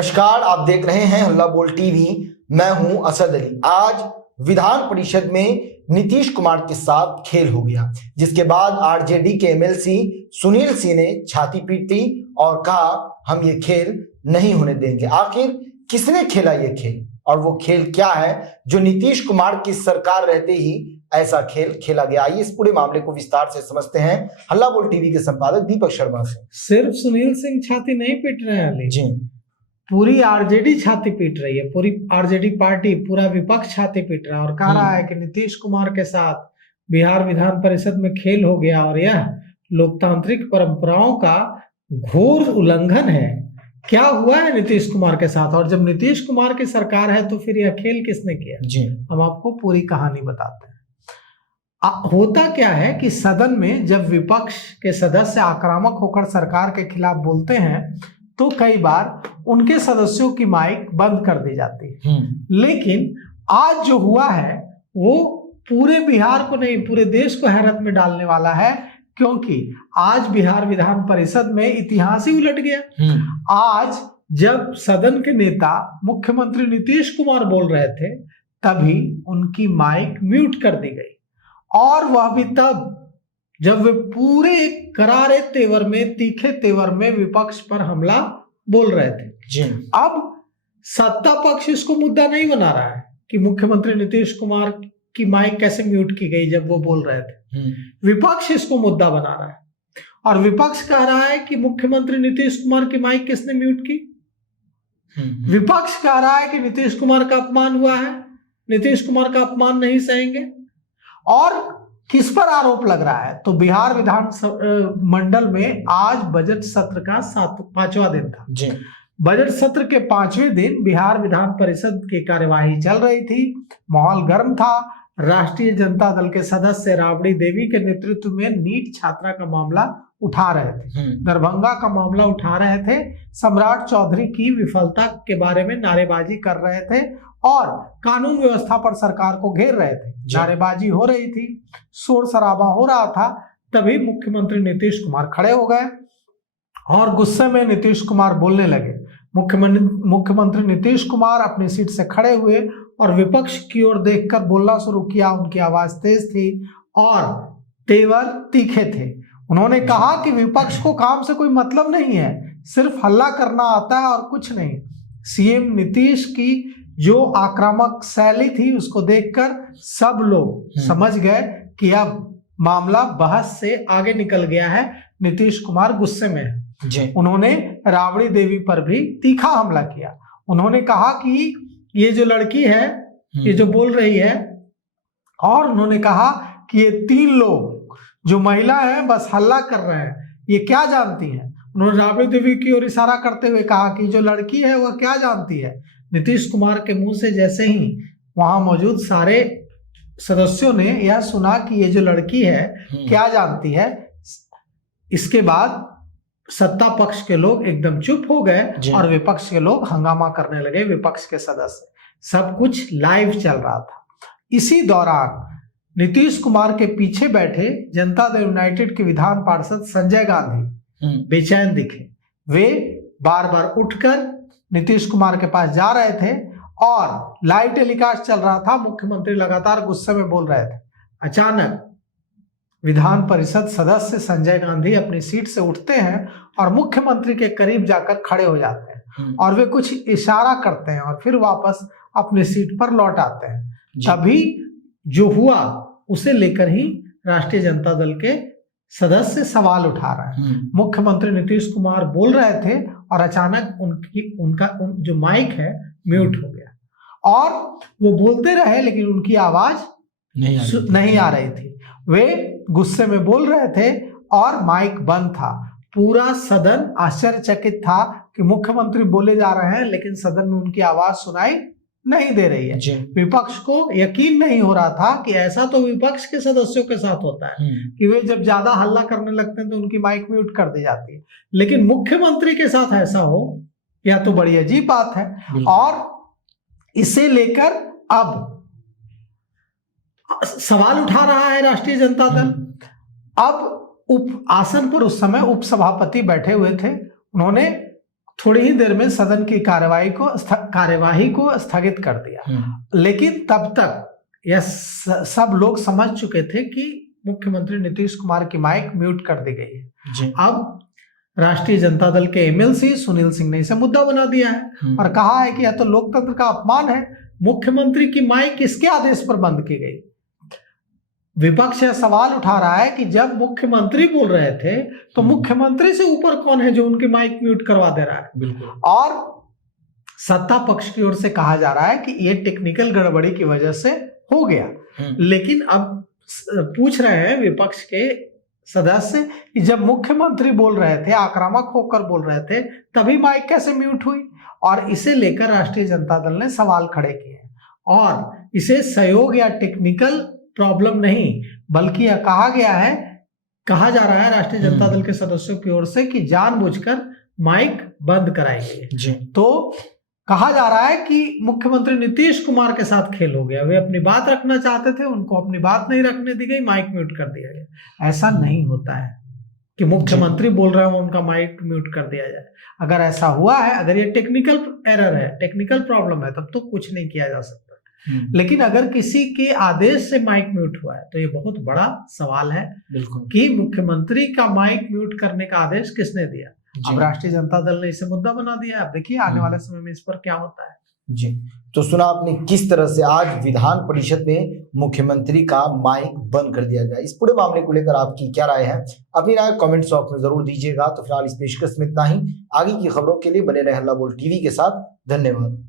नमस्कार, आप देख रहे हैं हल्ला बोल टीवी। मैं हूं असद अली। आज विधान परिषद में नीतीश कुमार के साथ खेल हो गया, जिसके बाद आरजेडी के एमएलसी सुनील सिंह ने छाती पीट ली और कहा हम ये खेल नहीं होने देंगे। आखिर किसने खेला ये खेल और वो खेल क्या है जो नीतीश कुमार की सरकार रहते ही ऐसा खेल खेला गया? आइए इस पूरे मामले को विस्तार से समझते हैं हल्ला बोल टीवी के संपादक दीपक शर्मा से। सिर्फ सुनील सिंह छाती नहीं पीट रहे हैं जी, पूरी आरजेडी छाती पीट रही है। पूरी आरजेडी पार्टी, पूरा विपक्ष छाती पीट रहा है और कह रहा है कि नीतीश कुमार के साथ बिहार विधान परिषद में खेल हो गया और यह लोकतांत्रिक परंपराओं का घोर उल्लंघन है। क्या हुआ है नीतीश कुमार के साथ, और जब नीतीश कुमार की सरकार है तो फिर यह खेल किसने किया? जी, हम आपको पूरी कहानी बताते हैं। होता क्या है कि सदन में जब विपक्ष के सदस्य आक्रामक होकर सरकार के खिलाफ बोलते हैं तो कई बार उनके सदस्यों की माइक बंद कर दी जाती है। लेकिन आज जो हुआ है वो पूरे बिहार को नहीं, पूरे देश को हैरत में डालने वाला है, क्योंकि आज बिहार विधान परिषद में इतिहास ही उलट गया। आज जब सदन के नेता मुख्यमंत्री नीतीश कुमार बोल रहे थे तभी उनकी माइक म्यूट कर दी गई, और वह भी तब जब वे पूरे करारे तेवर में, तीखे तेवर में विपक्ष पर हमला बोल रहे थे। जी। अब सत्ता पक्ष इसको मुद्दा नहीं बना रहा है कि मुख्यमंत्री नीतीश कुमार की माइक कैसे म्यूट की गई जब वो बोल रहे थे। विपक्ष इसको मुद्दा बना रहा है और विपक्ष कह रहा है कि मुख्यमंत्री नीतीश कुमार की माइक किसने म्यूट की। विपक्ष कह रहा है कि नीतीश कुमार का अपमान हुआ है, नीतीश कुमार का अपमान नहीं सहेंगे। और किस पर आरोप लग रहा है? तो बिहार विधान मंडल में आज बजट सत्र का 5वां दिन था। जी। बजट सत्र के 5वें दिन बिहार विधान परिषद की कार्यवाही चल रही थी। माहौल गर्म था। राष्ट्रीय जनता दल के सदस्य राबड़ी देवी के नेतृत्व में नीट छात्रा का मामला उठा रहे थे, दरभंगा का मामला उठा रहे थे, सम्राट चौधरी की विफलता के बारे में नारेबाजी कर रहे थे और कानून व्यवस्था पर सरकार को घेर रहे थे। नारेबाजी हो रही थी, शोर शराबा हो रहा था। तभी मुख्यमंत्री नीतीश कुमार खड़े हो गए और गुस्से में नीतीश कुमार बोलने लगे। मुख्यमंत्री नीतीश कुमार अपनी सीट से खड़े हुए और विपक्ष की ओर देखकर बोलना शुरू किया। उनकी आवाज तेज थी और तेवर तीखे थे। उन्होंने कहा कि विपक्ष को काम से कोई मतलब नहीं है, सिर्फ हल्ला करना आता है और कुछ नहीं। सीएम नीतीश की जो आक्रामक शैली थी उसको देखकर सब लोग समझ गए कि अब मामला बहस से आगे निकल गया है। नीतीश कुमार गुस्से में है। उन्होंने राबड़ी देवी पर भी तीखा हमला किया। उन्होंने कहा कि ये जो लड़की है, ये जो बोल रही है, और उन्होंने कहा कि ये 3 लोग जो महिला है बस हल्ला कर रहे हैं, ये क्या जानती है। उन्होंने राबड़ी देवी की ओर इशारा करते हुए कहा कि जो लड़की है वह क्या जानती है। नीतीश कुमार के मुंह से जैसे ही वहां मौजूद सारे सदस्यों ने यह सुना कि ये जो लड़की है क्या जानती है, इसके बाद सत्ता पक्ष के लोग एकदम चुप हो गए और विपक्ष के लोग हंगामा करने लगे। विपक्ष के सदस्य, सब कुछ लाइव चल रहा था। इसी दौरान नीतीश कुमार के पीछे बैठे जनता दल यूनाइटेड के विधान पार्षद संजय गांधी बेचैन दिखे। वे बार बार उठकर नीतीश कुमार के पास जा रहे थे और लाइव टेलीकास्ट चल रहा था। मुख्यमंत्री लगातार गुस्से में बोल रहे थे। अचानक विधान परिषद सदस्य संजय गांधी अपनी सीट से उठते हैं और मुख्यमंत्री के करीब जाकर खड़े हो जाते हैं और वे कुछ इशारा करते हैं और फिर वापस अपनी सीट पर लौट आते हैं। तभी जो हुआ उसे लेकर ही राष्ट्रीय जनता दल के सदस्य सवाल उठा रहे हैं। मुख्यमंत्री नीतीश कुमार बोल रहे थे और अचानक उनका जो माइक है म्यूट हो गया और वो बोलते रहे लेकिन उनकी आवाज नहीं आ रही थी। वे गुस्से में बोल रहे थे और माइक बंद था। पूरा सदन आश्चर्यचकित था कि मुख्यमंत्री बोले जा रहे हैं लेकिन सदन में उनकी आवाज सुनाई नहीं दे रही है। विपक्ष को यकीन नहीं हो रहा था कि ऐसा तो विपक्ष के सदस्यों के साथ होता है कि वे जब ज्यादा हल्ला करने लगते हैं तो उनकी माइक म्यूट कर दी जाती है, लेकिन मुख्यमंत्री के साथ ऐसा हो यह तो बड़ी अजीब बात है। और इसे लेकर अब सवाल उठा रहा है राष्ट्रीय जनता दल। अब उप आसन पर उस समय उपसभापति बैठे हुए थे। उन्होंने थोड़ी ही देर में सदन की कार्यवाही को स्थगित कर दिया। लेकिन तब तक यह सब लोग समझ चुके थे कि मुख्यमंत्री नीतीश कुमार की माइक म्यूट कर दी गई है। अब राष्ट्रीय जनता दल के एमएलसी सुनील सिंह ने इसे मुद्दा बना दिया है और कहा है कि यह तो लोकतंत्र का अपमान है, मुख्यमंत्री की माइक किसके आदेश पर बंद की गई। विपक्ष यह सवाल उठा रहा है कि जब मुख्यमंत्री बोल रहे थे तो मुख्यमंत्री से ऊपर कौन है जो उनकी माइक म्यूट करवा दे रहा है। बिल्कुल। और सत्ता पक्ष की ओर से कहा जा रहा है कि ये टेक्निकल गड़बड़ी की वजह से हो गया। लेकिन अब पूछ रहे हैं विपक्ष के सदस्य कि जब मुख्यमंत्री बोल रहे थे, आक्रामक होकर बोल रहे थे, तभी माइक कैसे म्यूट हुई। और इसे लेकर राष्ट्रीय जनता दल ने सवाल खड़े किए और इसे सहयोग या टेक्निकल प्रॉब्लम नहीं, बल्कि यह कहा जा रहा है राष्ट्रीय जनता दल के सदस्यों की ओर से कि जानबूझकर माइक बंद कराई गई। तो कहा जा रहा है कि मुख्यमंत्री नीतीश कुमार के साथ खेल हो गया। वे अपनी बात रखना चाहते थे, उनको अपनी बात नहीं रखने दी गई, माइक म्यूट कर दिया गया। ऐसा नहीं होता है कि मुख्यमंत्री बोल रहे हो उनका माइक म्यूट कर दिया जाए। अगर ऐसा हुआ है, अगर ये टेक्निकल एरर है, टेक्निकल प्रॉब्लम है, तब तो कुछ नहीं किया जा सकता। लेकिन अगर किसी के आदेश से माइक म्यूट हुआ है तो ये बहुत बड़ा सवाल है कि मुख्यमंत्री का माइक म्यूट करने का आदेश किसने दिया। अब राष्ट्रीय जनता दल ने इसे मुद्दा बना दिया। अब देखिए आने वाले समय में इस पर क्या होता है। जी, तो सुना आपने किस तरह से आज विधान परिषद में मुख्यमंत्री का माइक बंद कर दिया गया। इस पूरे मामले को लेकर आपकी क्या राय है, अपनी राय कमेंट बॉक्स में जरूर दीजिएगा। तो फिलहाल इस पेशकश में इतना ही। आगे की खबरों के लिए बने रहे हल्ला बोल टीवी के साथ। धन्यवाद।